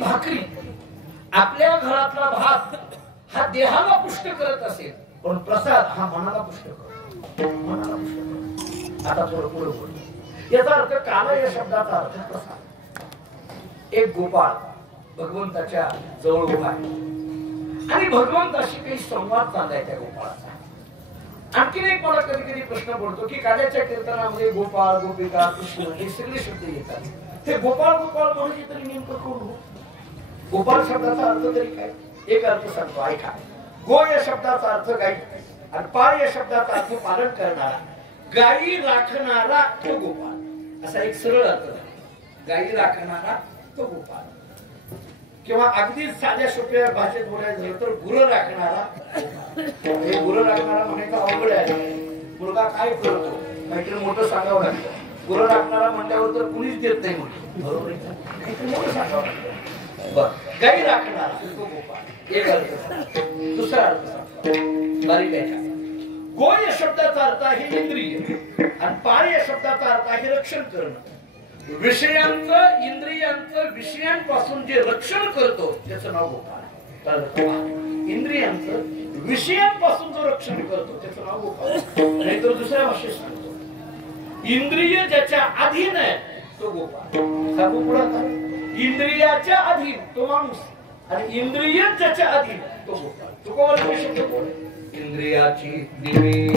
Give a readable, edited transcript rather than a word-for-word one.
भाकरी आपल्या घरातला भात हा देहाला पुष्ट करत असेल, पण प्रसाद हा मनाला पुष्ट करतो, मनाला पुष्ट करतो. आता थोडं पुढे बोल. याचा अर्थ काल या शब्दाचा अर्थ प्रसाद. एक गोपाळ भगवंताच्या जवळ उभा आहे आणि भगवंताशी काही संवाद चाललाय त्या गोपाळाचा. आणखीन एक मला कधी कधी प्रश्न पडतो की काल्याच्या कीर्तनामध्ये गोपाळ, गोपिका, कृष्ण हे सगळे शब्द येतात. ते गोपाळ गोपाळ म्हणजे तरी नेमकं कोण हो? गोपाळ शब्दाचा अर्थ तरी काय? एक अर्थ सांगतो, ऐका. गो या शब्दाचा अर्थ गाई आणि पाळ या शब्दाचा अर्थ पालन करणारा, गायी राखणारा तो गोपाळ, असा एक सरळ अर्थ आहे. गायी राखणारा तो गोपाळ. किंवा अगदी साध्या सोप्या भाषेत बोलायचं झालं तर गुरं राखणारा. हे गुरं राखणारा म्हणायचं अवघड आहे. मुलगा काय करतो काहीतरी मोठं सांगावं लागतं. गुरं राखणारा म्हणल्यावर तर कुणीच देत नाही म्हणतो, बरोबर आहे. काहीतरी मोठं सांगावं लागतं. बर, गाई राखणारा तो गोपाळ एक अर्थ. दुसरा अर्थ सांगतो बारीक आहे. गो या शब्दाचा अर्थ आहे इंद्रिय आणि पाळ या शब्दाचा अर्थ आहे रक्षण करणं. विषयांचं, इंद्रियांचं विषयांपासून जे रक्षण करतो त्याचं नाव गोपाळ. इंद्रियांचं विषयांपासून जो रक्षण करतो त्याचं नाव गोपाळ. नाही तर दुसऱ्या भाषेत सांगतो, इंद्रिय ज्याच्या अधीन आहे तो गोपाळ. सांगू पुढे, इंद्रियाच्या अधीन तो माणूस आणि इंद्रिय ज्याच्या अधीन तो गोपाळ. तुकोबाला शब्द बोल, इंद्रियाची दिवी